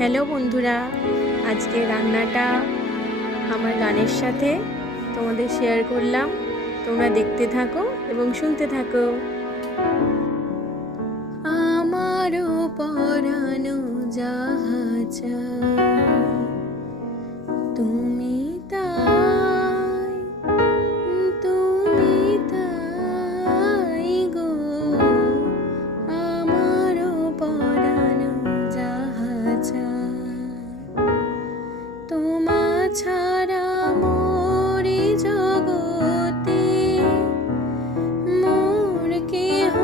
Hello বন্ধুরা, আজকে রান্নাটা আমার গানের সাথে তোমাদের শেয়ার করলাম। তোমরা দেখতে থাকো এবং শুনতে থাকো। আমারও পরানো যাহা চাই তুমি তাই, তুমি তাই গো। আমারও পরানো যাহা চাই তোমা ছাড়া মোরে জগতে মোর কেহ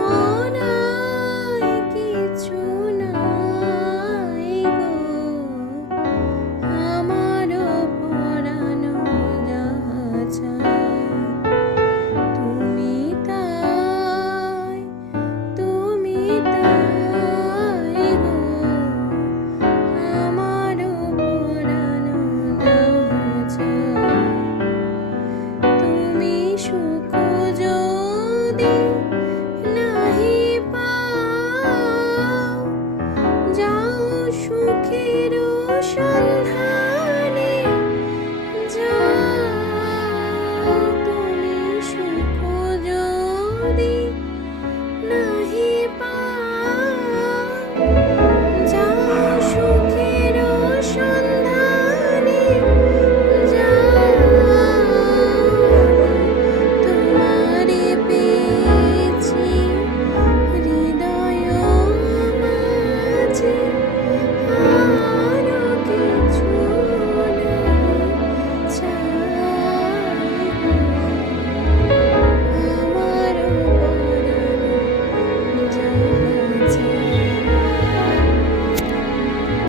নাই, কিছু নাই গো। আমারও পরানো যাহা চাই তুমি তাই, তুমি তাই গো। আমারও পরানো যাহা চাই তুমি সুখ যদি নাহি পাও, যাও সুখের